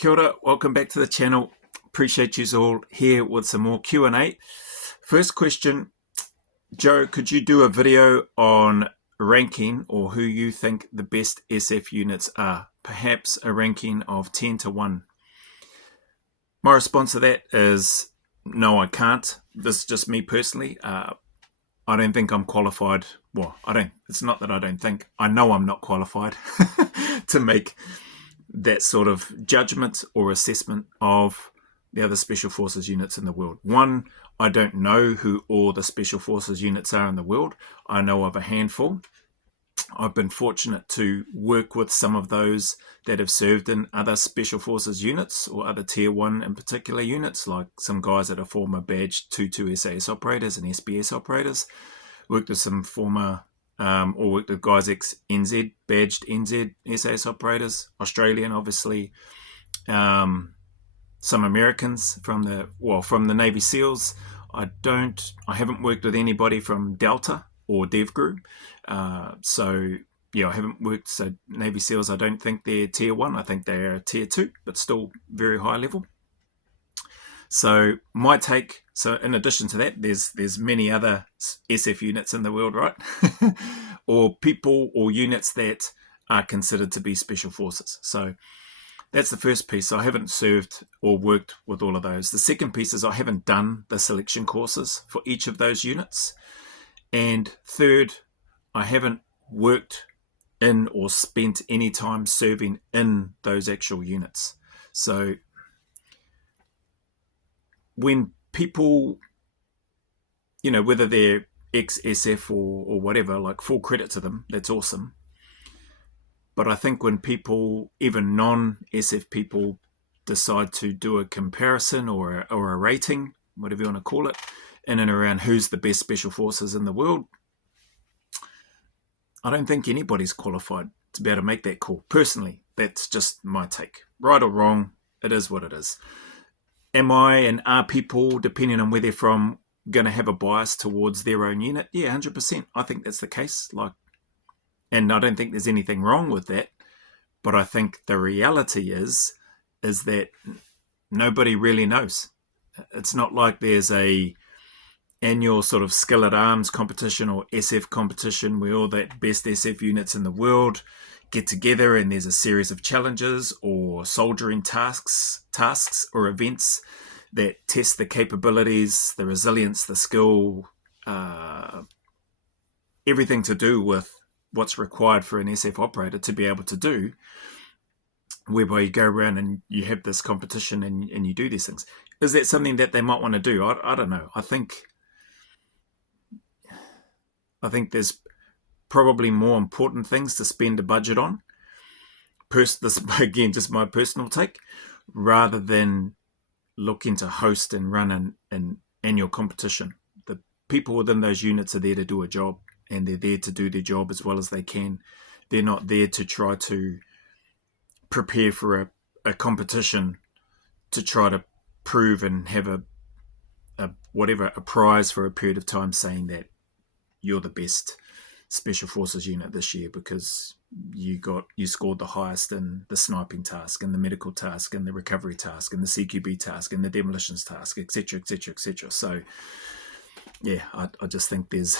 Kia ora, welcome back to the channel. Appreciate you all here with some more Q&A. First question, Joe, could you do a video on ranking or who you think the best SF units are? Perhaps a ranking of 10 to 1. My response to that is no, I can't. This is just me personally. I don't think I'm qualified. Well, it's not that I don't think. I know I'm not qualified to make that sort of judgment or assessment of the other Special Forces units in the world. One, I don't know who all the Special Forces units are in the world. I know of a handful. I've been fortunate to work with some of those that have served in other Special Forces units or other Tier 1 in particular units, like some guys that are former Badge 2-2 SAS operators and SBS operators. Worked with some former or worked with guys ex-NZ, badged NZ SAS operators, Australian obviously, some Americans from the Navy SEALs. I haven't worked with anybody from Delta or DevGru. So I haven't worked, so Navy SEALs, I don't think they're Tier 1, I think they're Tier 2, but still very high level. So my take, so in addition to that, there's many other SF units in the world, right? Or people or units that are considered to be special forces. So that's the first piece. I haven't served or worked with all of those. The second piece is I haven't done the selection courses for each of those units. And third, I haven't worked in or spent any time serving in those actual units. So when people, whether they're ex-SF or whatever, like full credit to them, that's awesome. But I think when people, even non-SF people, decide to do a comparison or a rating, whatever you want to call it, in and around who's the best special forces in the world, I don't think anybody's qualified to be able to make that call. Personally, that's just my take. Right or wrong, it is what it is. Am I and are people, depending on where they're from, going to have a bias towards their own unit? Yeah, 100%. I think that's the case. And I don't think there's anything wrong with that. But I think the reality is that nobody really knows. It's not like there's a annual sort of skill at arms competition or SF competition where all the best SF units in the world get together and there's a series of challenges or soldiering tasks or events that test the capabilities, the resilience, the skill, everything to do with what's required for an SF operator to be able to do, whereby you go around and you have this competition and you do these things. Is that something that they might want to do? I don't know. I think there's probably more important things to spend a budget on. This, again, just my personal take, rather than looking to host and run an annual competition. The people within those units are there to do a job, and they're there to do their job as well as they can. They're not there to try to prepare for a competition to try to prove and have a prize for a period of time, saying that you're the best Special Forces unit this year because you scored the highest in the sniping task and the medical task and the recovery task and the CQB task and the demolitions task, etc., etc., etc. So yeah, I just think there's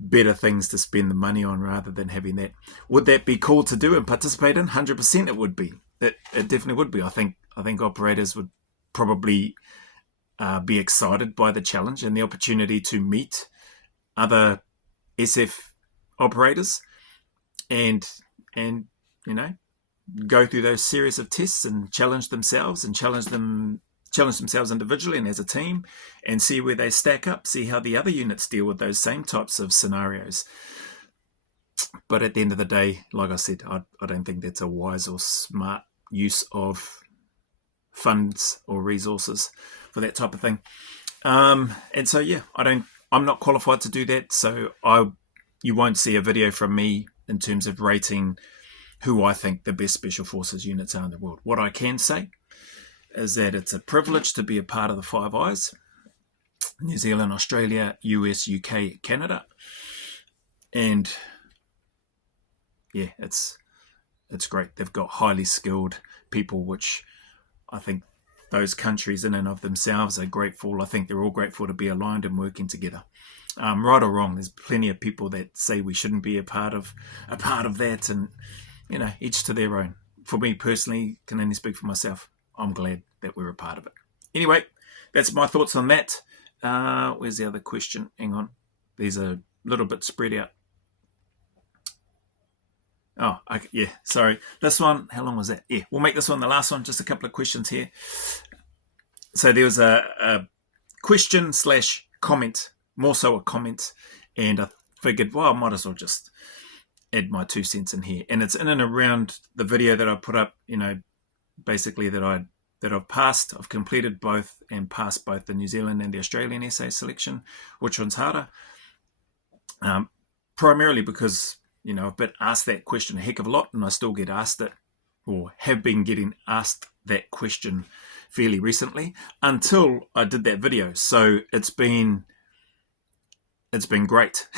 better things to spend the money on rather than having that. Would that be cool to do and participate in? 100% it would be. It definitely would be. I think operators would probably be excited by the challenge and the opportunity to meet other SF operators and go through those series of tests and challenge themselves individually and as a team, and see where they stack up, see how the other units deal with those same types of scenarios. But at the end of the day, like I said, I don't think that's a wise or smart use of funds or resources for that type of thing. And so yeah, I'm not qualified to do that, so you won't see a video from me in terms of rating who I think the best Special Forces units are in the world. What I can say is that it's a privilege to be a part of the Five Eyes: New Zealand, Australia, US, UK, Canada. And yeah, it's great. They've got highly skilled people, which I think those countries in and of themselves are grateful. I think they're all grateful to be aligned and working together. Right or wrong, there's plenty of people that say we shouldn't be a part of that, and each to their own. For me personally, can only speak for myself, I'm glad that we're a part of it. Anyway, that's my thoughts on that. Where's the other question? Hang on. These are a little bit spread out. Oh, okay, yeah, sorry. This one, how long was that? Yeah, we'll make this one the last one. Just a couple of questions here. So there was a question / comment, more so a comment, and I figured, well, I might as well just add my 2 cents in here. And it's in and around the video that I put up, basically that I've passed. I've completed both and passed both the New Zealand and the Australian essay selection. Which one's harder? Primarily because I've been asked that question a heck of a lot, and I still get asked it, or have been getting asked that question fairly recently until I did that video. So it's been great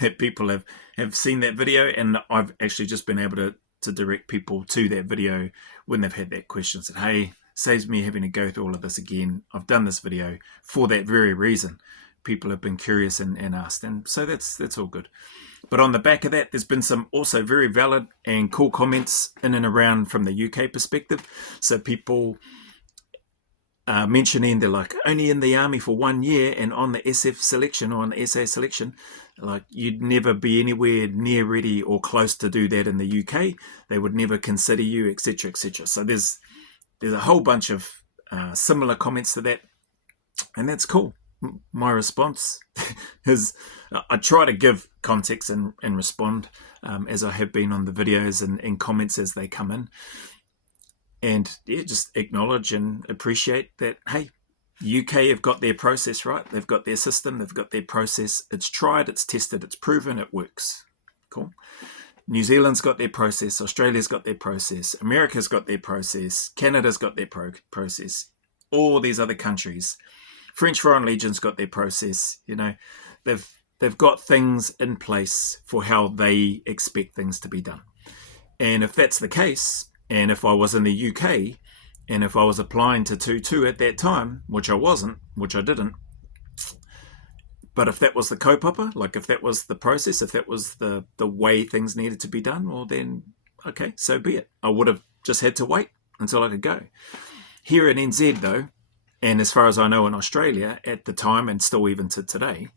that people have seen that video, and I've actually just been able to direct people to that video when they've had that question. Said, hey, saves me having to go through all of this again. I've done this video for that very reason. People have been curious and asked, and so that's all good. But on the back of that, there's been some also very valid and cool comments in and around from the UK perspective. So people mentioning they're like only in the army for 1 year and on the SF selection or on the SA selection, like you'd never be anywhere near ready or close to do that in the UK. They would never consider you, etc., etc. So there's a whole bunch of similar comments to that, and that's cool. My response is I try to give context and respond as I have been on the videos and comments as they come in. And yeah, just acknowledge and appreciate that, hey, the UK have got their process right. They've got their system. They've got their process. It's tried, it's tested, it's proven, it works. Cool. New Zealand's got their process. Australia's got their process. America's got their process. Canada's got their process. All these other countries. French Foreign Legion's got their process. They've got things in place for how they expect things to be done. And if that's the case, and if I was in the UK, and if I was applying to 2-2 at that time, which I wasn't, which I didn't, but if that was the kaupapa, like if that was the process, if that was the way things needed to be done, well then, okay, so be it. I would have just had to wait until I could go. Here in NZ though, and as far as I know in Australia at the time and still even to today,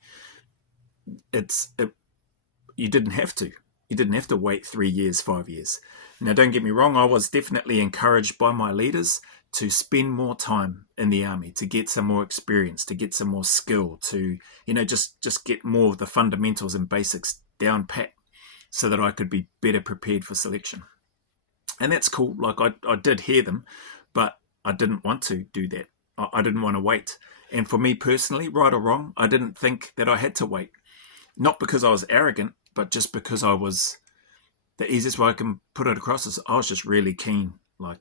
you didn't have to. You didn't have to wait 3 years, 5 years. Now, don't get me wrong. I was definitely encouraged by my leaders to spend more time in the army, to get some more experience, to get some more skill, to, just get more of the fundamentals and basics down pat so that I could be better prepared for selection. And that's cool. Like I did hear them, but I didn't want to do that. I didn't want to wait. And for me personally, right or wrong, I didn't think that I had to wait. Not because I was arrogant, but just because the easiest way I can put it across is I was just really keen. Like,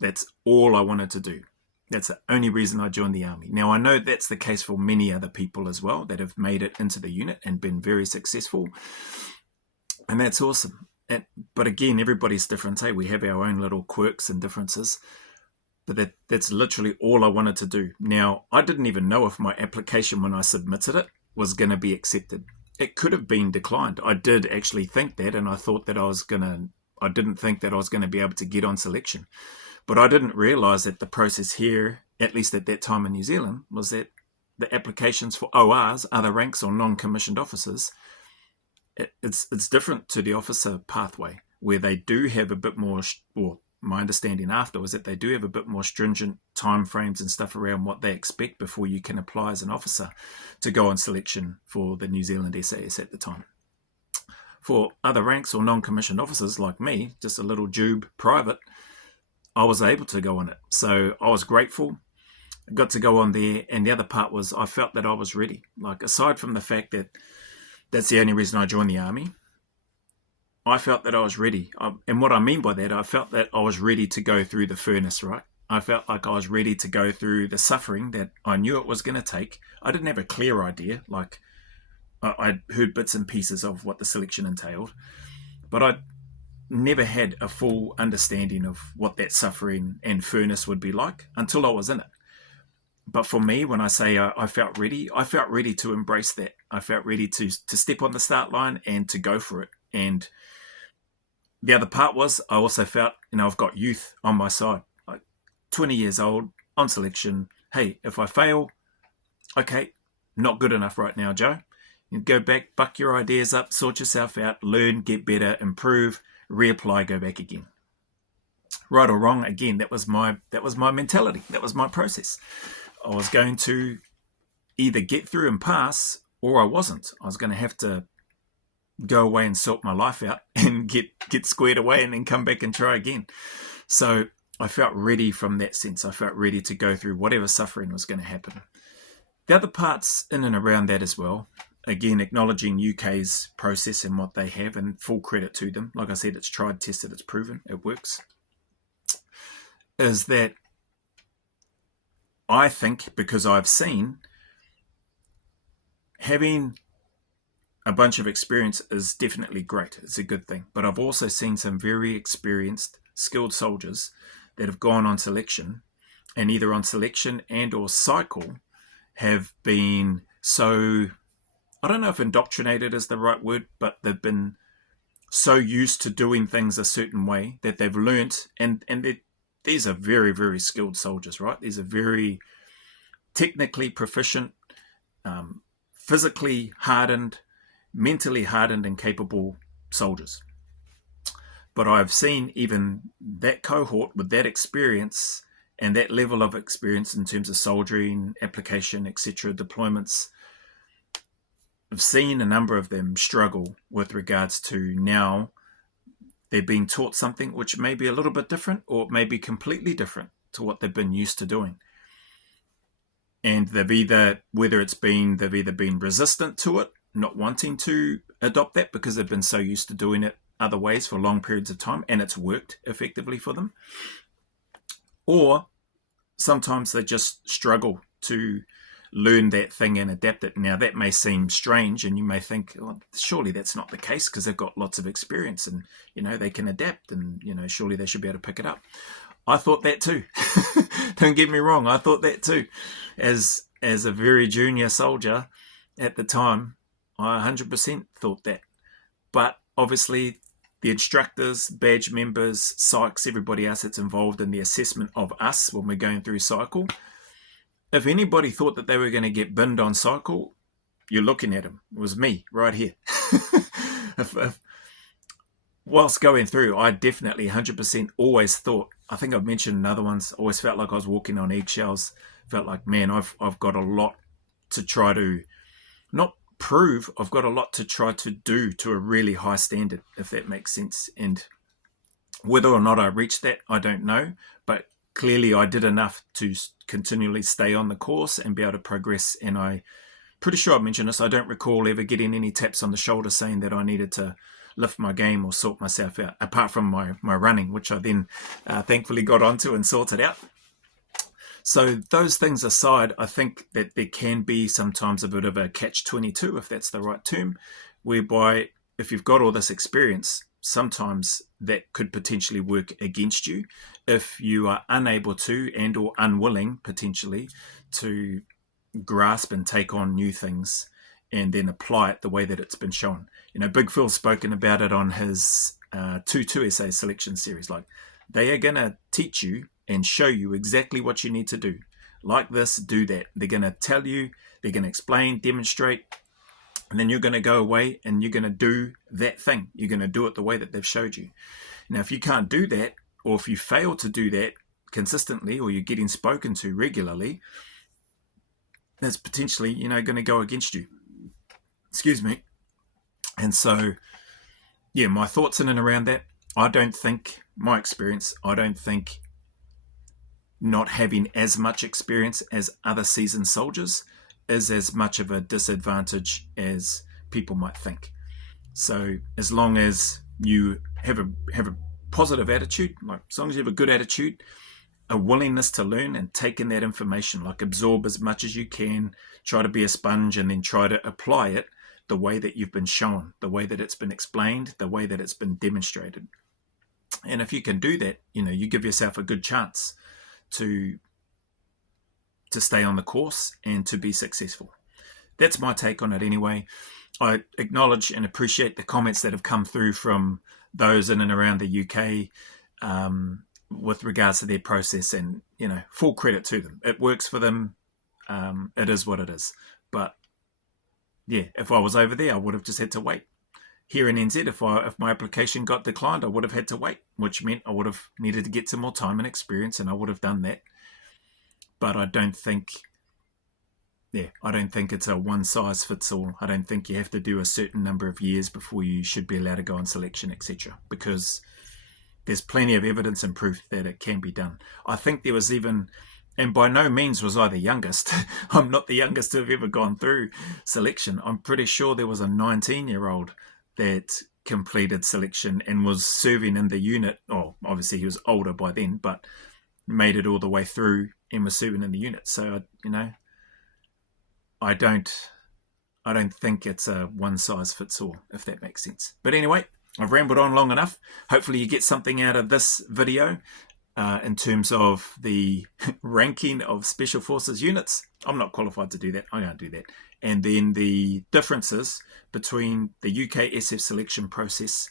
that's all I wanted to do. That's the only reason I joined the army. Now, I know that's the case for many other people as well that have made it into the unit and been very successful. And that's awesome. But again, everybody's different. Hey, we have our own little quirks and differences. But that's literally all I wanted to do. Now, I didn't even know if my application when I submitted it was going to be accepted. It could have been declined. I did actually think that, and I thought that I didn't think that I was going to be able to get on selection. But I didn't realise that the process here, at least at that time in New Zealand, was that the applications for ORs, other ranks or non-commissioned officers, it's different to the officer pathway, where they do have a bit more, or my understanding after was that they do have a bit more stringent timeframes and stuff around what they expect before you can apply as an officer to go on selection for the New Zealand SAS at the time. For other ranks or non-commissioned officers like me, just a little jube private, I was able to go on it. So I was grateful. I got to go on there, and the other part was I felt that I was ready. Like, aside from the fact that that's the only reason I joined the army, I felt that I was ready. And what I mean by that, I felt that I was ready to go through the furnace, right? I felt like I was ready to go through the suffering that I knew it was going to take. I didn't have a clear idea. Like, I'd heard bits and pieces of what the selection entailed. But never had a full understanding of what that suffering and furnace would be like until I was in it. But for me, when I say I felt ready to embrace that. I felt ready to step on the start line and to go for it. And the other part was I also felt, I've got youth on my side, like 20 years old, on selection. Hey, if I fail, okay, not good enough right now, Joe. You go back, buck your ideas up, sort yourself out, learn, get better, improve, reapply, go back again. Right or wrong, again, that was my mentality. That was my process. I was going to either get through and pass, or I wasn't. I was going to have to go away and sort my life out and get squared away and then come back and try again. So I felt ready from that sense. I felt ready to go through whatever suffering was going to happen. The other parts in and around that as well, again, acknowledging UK's process and what they have, and full credit to them. Like I said, it's tried, tested, it's proven, it works. Is that I think, because I've seen, having a bunch of experience is definitely great. It's a good thing. But I've also seen some very experienced, skilled soldiers that have gone on selection, and either on selection and or cycle have been so, I don't know if indoctrinated is the right word, but they've been so used to doing things a certain way that they've learnt, and these are very, very skilled soldiers, right? These are very technically proficient, physically hardened, mentally hardened and capable soldiers. But I've seen even that cohort with that experience and that level of experience in terms of soldiering, application, etc., deployments, I've seen a number of them struggle with regards to now they're being taught something which may be a little bit different, or it may be completely different to what they've been used to doing. And they've either been resistant to it, not wanting to adopt that because they've been so used to doing it other ways for long periods of time, and it's worked effectively for them. Or sometimes they just struggle to learn that thing and adapt it. Now, that may seem strange, and you may think, well, surely that's not the case because they've got lots of experience and, they can adapt and, surely they should be able to pick it up. I thought that too. Don't get me wrong. I thought that too. As a very junior soldier at the time, I 100% thought that. But obviously the instructors, badge members, psychs, everybody else that's involved in the assessment of us when we're going through cycle, if anybody thought that they were going to get binned on cycle, you're looking at them. It was me right here. Whilst going through, I definitely 100% always thought, I think I've mentioned in other ones, always felt like I was walking on eggshells. Felt like, man, I've got a lot to try to, not prove, I've got a lot to try to do to a really high standard, if that makes sense. And whether or not I reached that, I don't know. But clearly I did enough to continually stay on the course and be able to progress. And I pretty sure I mentioned this, I don't recall ever getting any taps on the shoulder saying that I needed to lift my game or sort myself out, apart from my running, which I then thankfully got onto and sorted out. So those things aside, I think that there can be sometimes a bit of a catch-22, if that's the right term, whereby if you've got all this experience, sometimes that could potentially work against you if you are unable to and or unwilling potentially to grasp and take on new things and then apply it the way that it's been shown. Big Phil's spoken about it on his 2-2SA selection series. Like, they are going to teach you and show you exactly what you need to do. Like this, do that. They're going to tell you, they're going to explain, demonstrate, and then you're going to go away and you're going to do that thing. You're going to do it the way that they've showed you. Now, if you can't do that, or if you fail to do that consistently, or you're getting spoken to regularly, that's potentially, going to go against you. Excuse me. And so, yeah, my thoughts in and around that, I don't think not having as much experience as other seasoned soldiers is as much of a disadvantage as people might think. So as long as you have a positive attitude, like as long as you have a good attitude, a willingness to learn and take in that information, like absorb as much as you can, try to be a sponge and then try to apply it the way that you've been shown, the way that it's been explained, the way that it's been demonstrated. And if you can do that, you give yourself a good chance to stay on the course and to be successful. That's my take on it anyway. I acknowledge and appreciate the comments that have come through from those in and around the UK with regards to their process, and full credit to them. It works for them. It is what it is. But yeah, if I was over there, I would have just had to wait. Here in NZ, if my application got declined, I would have had to wait, which meant I would have needed to get some more time and experience, and I would have done that. But I don't think it's a one size fits all. I don't think you have to do a certain number of years before you should be allowed to go on selection, etc. Because there's plenty of evidence and proof that it can be done. I think there was even, and by no means was I the youngest. I'm not the youngest to have ever gone through selection. I'm pretty sure there was a 19-year-old that completed selection and was serving in the unit. Oh, obviously he was older by then, but made it all the way through and was serving in the unit. So, I don't think it's a one size fits all, if that makes sense. But anyway, I've rambled on long enough. Hopefully you get something out of this video in terms of the ranking of Special Forces units. I'm not qualified to do that. I can't do that. And then the differences between the UKSF selection process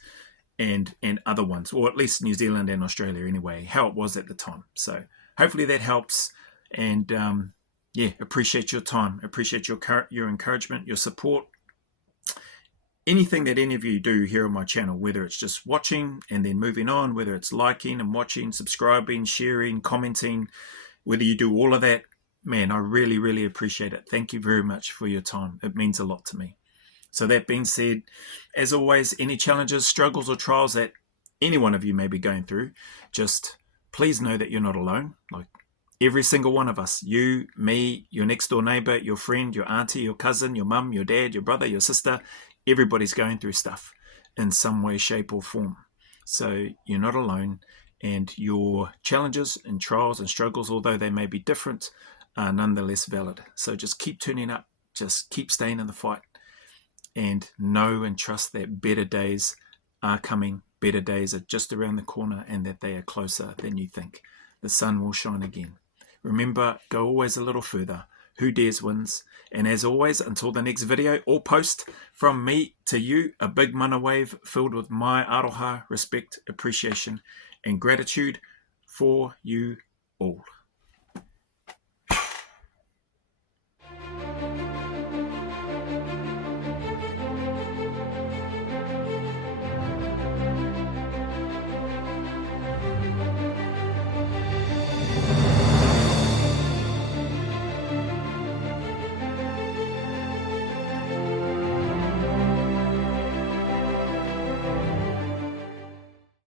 and other ones, or at least New Zealand and Australia anyway, how it was at the time. So hopefully that helps. And appreciate your time, appreciate your encouragement, your support. Anything that any of you do here on my channel, whether it's just watching and then moving on, whether it's liking and watching, subscribing, sharing, commenting, whether you do all of that, man, I really, really appreciate it. Thank you very much for your time. It means a lot to me. So that being said, as always, any challenges, struggles, or trials that any one of you may be going through, just please know that you're not alone. Like every single one of us, you, me, your next door neighbor, your friend, your auntie, your cousin, your mum, your dad, your brother, your sister, everybody's going through stuff in some way, shape, or form. So you're not alone, and your challenges and trials and struggles, although they may be different, are nonetheless valid. So just keep turning up, just keep staying in the fight, and know and trust that better days are coming. Better days are just around the corner, and that they are closer than you think. The sun will shine again. Remember, go always a little further. Who dares wins. And as always, until the next video or post, from me to you, a big mana wave filled with my aroha, respect, appreciation, and gratitude for you all.